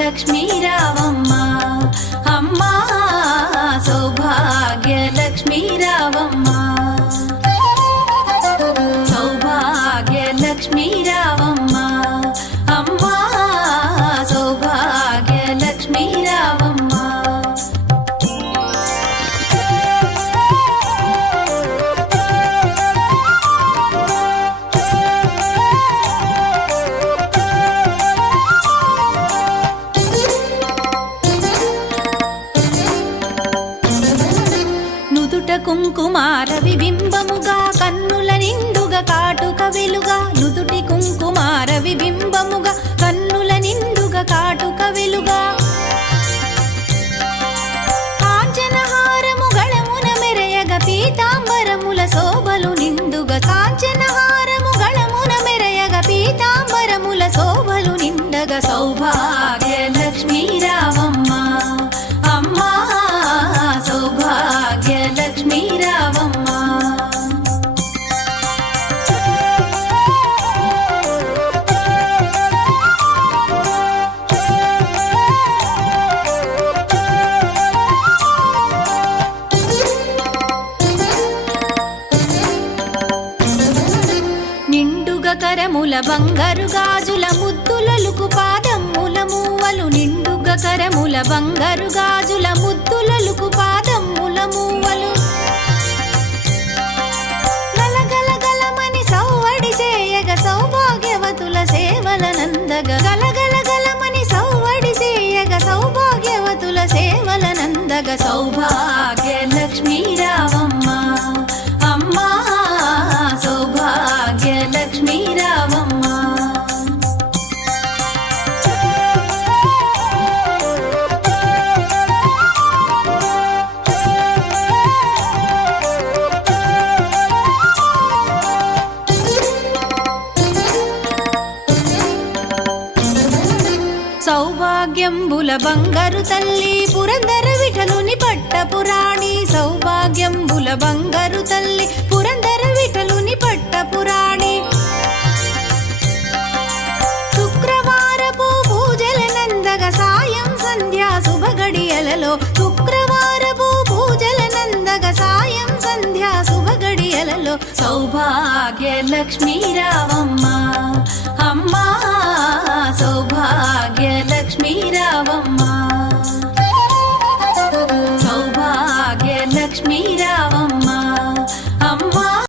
లక్ష్మీ రావమ్మ అమ్మ సౌభాగ్య లక్ష్మీ రావమ్మ సౌభాగ్య లక్ష్మీ రావమ్మ అమ్మ సౌభాగ్య లక్ష్మీ రావమ్మ కుంకుమార విబింబముగా కన్నుల నిండుగా కాటుక వెలుగా నుదుటి కుంకుమార విబింబముగా కన్నుల నిండుగా కాటుక వెలుగా కాంచనహారము గళమున మెరయగ పీతాంబరముల శోభలు నిండుగా కాంచనహారము గళమున మెరయగ పీతాంబరముల శోభలు నిండగా సౌభాగ్య లక్ష్మీ రావమ్మ అమ్మ సౌభాగ్య లక్ష్మీ రావమ్మ నిండుగా కరముల బంగారు గాజుల ముద్దులలుకు పాదమ్ముల మూవలు నిండుగా కరముల బంగారు గాజుల ముద్దులలుకు పాదమ్ముల మూవలు గలగలగలమని సౌవడి చేయగ సౌభాగ్యవతుల సేవల నందగ గలగలగలమని సౌవడి చేయగ సౌభాగ్యవతుల సేవల నందగ సౌభాగ్య లక్ష్మీ రావమ్మ అమ్మ సౌభాగ్య లక్ష్మీ రావమ్మ సౌభాగ్యంబుల బంగారు తల్లి పురందర విఠలుని పట్టపురాణి సౌభాగ్యంబుల బంగారు తల్లి పురందర విఠలుని పట్టపురాణి శుక్రవారపు పూజల నందగ సాయం సంధ్యా శుభగడియలలో శుక్రవారపు పూజల నందగ సాయం సంధ్యా శుభగడియలలో సౌభాగ్య లక్ష్మీ రావమ్మ అమ్మ సౌభాగ్య లక్ష్మీ రావమ్మ సౌభాగ్య లక్ష్మీ రావమ్మ